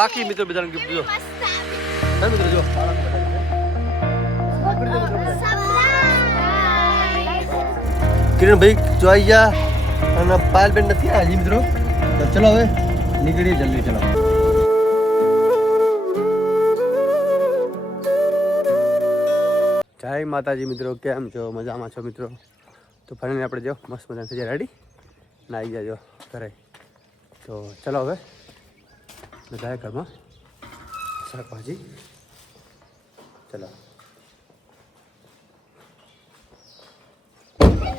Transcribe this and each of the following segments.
બાકી મિત્રો બધાને ગિફ્ટ જો હા મિત્રો જો કિરણભાઈ જો આવી ગયા અને પાયલ બેન નથી હજી મિત્રો તો ચલો હવે નીકળીએ જલ્દી ચલો જય માતાજી મિત્રો કેમ છો મજામાં છો મિત્રો તો ફરીને આપણે જો મસ્ત મજા થઈ જાય રેડી ના આવી જાજો ઘરે તો ચલો હવે બધા ઘરમાં શાકભાજી ચલો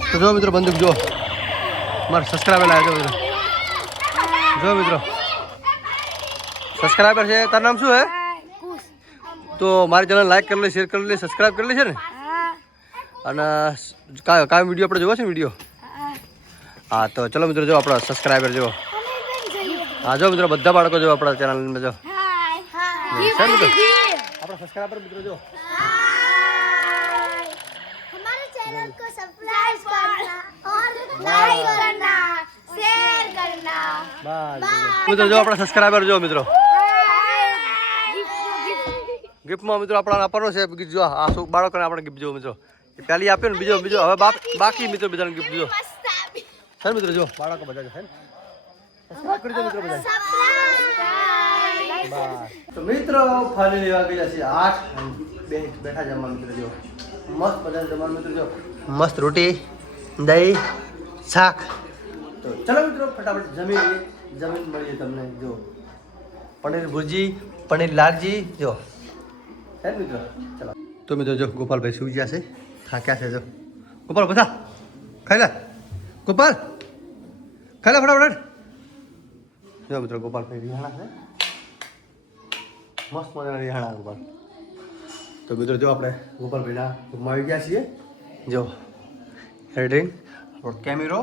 તો જો મિત્રો બંદૂક જો મારા સબસ્ક્રાઈબર લાવ્યો મિત્રો જો મિત્રો સબસ્ક્રાઈબર છે તારું નામ શું હે તો મારી ચેનલ લાઈક કરી લે શેર કરી લે સબસ્ક્રાઈબ કરી લે છે ને અને કાયો વિડીયો આપણે જોવો છે વિડીયો હા તો ચલો મિત્રો જો આપણા સબસ્ક્રાઈબર જો હા જો મિત્રો બધા બાળકો જો આપણા ચેનલમાં જો આપણા સબસ્ક્રાઈબર મિત્રો જો हमारे चैनल को सब्सक्राइब करना और लाइक करना शेयर करना મિત્રો જો આપણા સબસ્ક્રાઈબર જો મિત્રો ગિફ્ટમાં મિત્રો આપણા આપવાનો છે જો આ બાળકોને આપણે ગિફ્ટ જો મિત્રો પહેલી આપ્યો ને બીજો હવે બાકી મિત્રો બધાને ગિફ્ટ જો છે મિત્રો જો બાળકો બધા છે સબસ્ક્રાઇબ કરી દો મિત્રો બધા તો મિત્રો ફાઇનલી વાગી જશે 8 બેઠા જમવા મિત્રો જો મસ્ત બધા જમવાનું મિત્રો જો મસ્ત રોટી દહીં શાક તો ચલો મિત્રો ફટાફટ જમીન મળીએ તમને જો પનીર ભુરજી પનીર લાલજી જો હે મિત્રો ચલો તો મિત્રો જો ગોપાલભાઈ સુઈ ગયા છે થાક્યા છે જો ગોપાલ બધા ખાઈ લે ગોપાલ ખાઈ લે ફટાફટ જો મિત્રો ગોપાલભાઈ રિહાણા છે મસ્ત મજાના રિહાણા ગોપાલ તો મિત્રો જો આપણે ગોપાલભાઈના રૂમમાં આવી ગયા છીએ જો હેડરિંગ આપણો કેમેરો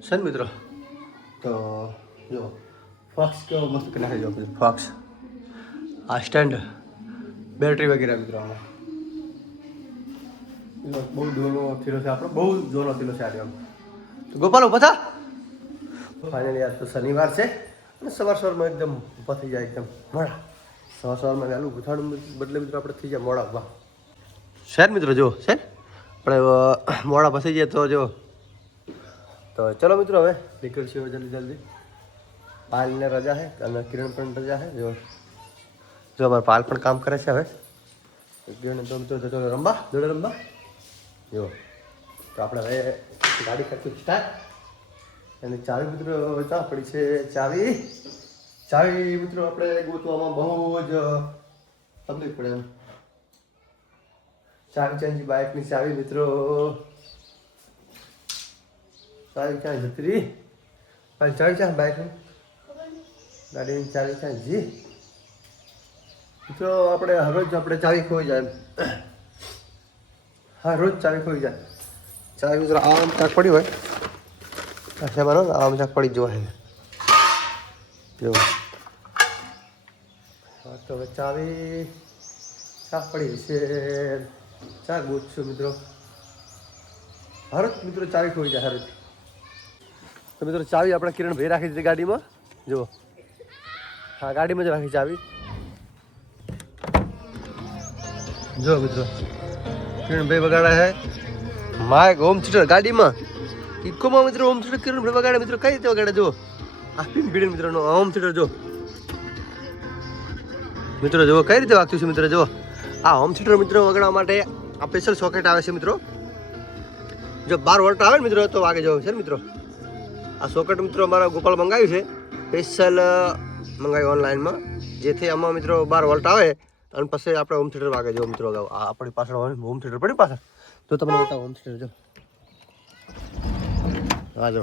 છે ને મિત્રો તો જો ફોક્સ કેવો મસ્ત કરી નાખે જો ફોક્સ આ સ્ટેન્ડ બેટરી વગેરે મિત્રો આમાં બહુ જોરનો થયેલો છે આપણો બહુ જોરનો થયેલો છે આજે તો ગોપાલ ઉભા થા ફાઇનલી આજ તો શનિવાર છે અને સવારમાં એકદમ ઊભા થઈ જાય એકદમ મોડા સવારમાં વહેલું ગુથાણું બદલે મિત્રો આપણે થઈ જાય મોડા ઊભા શેર મિત્રો જો શેર આપણે મોડા ફસાઈ જાય તો જો તો ચલો મિત્રો હવે નીકળશું જલ્દી પાલને રજા છે અને કિરણ પણ રજા છે જો અમારે પાલ પણ કામ કરે છે હવે કિરણ તો મિત્રો જતો રમવા જો તો આપણે હવે ગાડી કરશું સ્ટાર્ટ અને ચાવી મિત્રો ત્યાં પડી છે ચાવી મિત્રો આપણે ગોતવામાં બહુ જ તકલીફ પડે એમ ચાવી બાઇકની ચાવી મિત્રો ચાવી ક્યાં જતી રહી ચાવી ક્યાં બાઇકની ગાડીની ચાવી ક્યાં જી મિત્રો આપણે હરરોજ આપણે ચાવી ખોઈ જાય હા રોજ ચાવી ખોઈ જાય ચાવી મિત્રો આમ ચાક પડી હોય अच्छा बनो आम चाक पड़ी जो है जो तो चावी चाक पड़ी से चाक गुच्छो मित्रों हरत मित्रों चावी खोई जाए हरत तो मित्रों चावी अपना किरण भाई राखी थी गाड़ी में जो हाँ गाड़ी में जो राखी चावी जो मित्रों किरण भाई वगाड़ा है माइक होम थिएटर गाड़ी में ઇકોમાં મિત્રો હોમ થિયેટર કિરણ વગાડે મિત્રો કઈ રીતે વગાડે જો આ પીડી મિત્રોનો હોમ થિયેટર જો મિત્રો જો કઈ રીતે વાગતું છે મિત્રો જો આ હોમ થિયેટર મિત્રો વગાડવા માટે આ સ્પેશિયલ સોકેટ આવે છે મિત્રો જો 12 વોલ્ટ આવે ને મિત્રો તો વાગે જવું છે ને મિત્રો આ સોકેટ મિત્રો અમારા ગોપાલ મંગાવ્યું છે સ્પેશિયલ મંગાવ્યું ઓનલાઈનમાં જેથી આમાં મિત્રો 12 વોલ્ટ આવે અને પછી આપણે હોમ થિયેટર વાગે જો મિત્રો આ આપણી પાછળ હોમ થિયેટર પડી પાછળ તો તમને બતાવો હોમ થિયેટર જો હા જો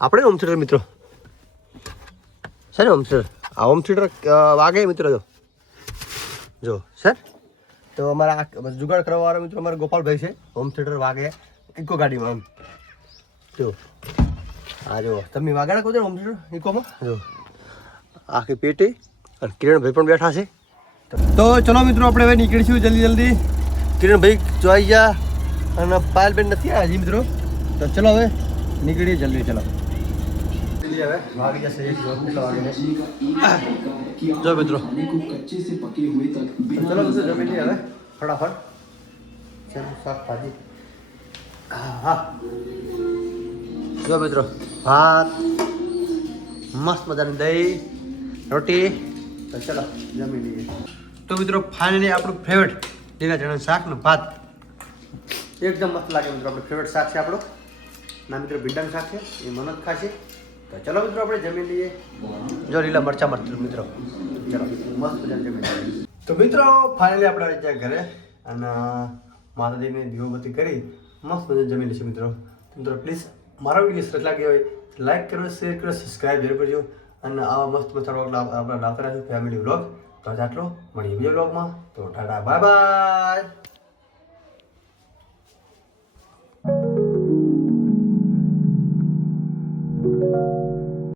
આપણે હોમ થિયેટર મિત્રો છે ને હોમ થિયેટર આ હોમ થિયેટર વાગે મિત્રો જો સર તો અમારા જુગાડ કરવાવાળા મિત્રો અમારા ગોપાલભાઈ છે હોમ થિયેટર વાગે ઇકો ગાડીમાં આમ જો હા જો તમે વાગાડા કહો છો હોમ થિયેટર ઇકોમાં જો આખી પેટી અને કિરણભાઈ પણ બેઠા છે તો ચલો મિત્રો આપણે હવે નીકળીશું જલ્દી કિરણભાઈ જો આવી ગયા અને પાયલબેન નથી આવ્યા હજી મિત્રો તો ચલો હવે નીકળીએ જલ્દી ચલો લઈએ હવે વાગી જશે 1 કેટલા વાગે જો મિત્રો તો ચલો મિત્રો જમી લઈએ હવે ફટાફટ ચલો શાકભાજી હા જો મિત્રો ભાત મસ્ત મજાની દહીં રોટી તો ચલો જમી લઈએ તો મિત્રો ફાઇનલી આપણું ફેવરેટ લીલા ચણાનું શાક ને ભાત એકદમ મસ્ત લાગે મિત્રો આપણું ફેવરેટ શાક છે આપણું ના મિત્રો ભીંડાનું શાક છે એ મન જ ખાશે તો ચલો મિત્રો આપણે જમી લઈએ જો લીલા મરચા મરચું મિત્રો ચલો મસ્ત મજાને જમી લઈએ તો મિત્રો ફાઇનલી આપણે આવી ગયા ઘરે અને માતાજીને દીવોબત્તી કરી મસ્ત મજાને જમી લઈશું મિત્રો પ્લીઝ મારો વિડીયો સરસ લાગ્યો હોય લાઈક કરો શેર કરો સબસ્ક્રાઈબ જરૂર કરજો અને આવા મસ્ત મસ્ત આપણા લાવતા રહેજો ફેમિલી વ્લોગ તો આટલો મળીએ બીજા વ્લોગમાં તો ટાટા બાય બાય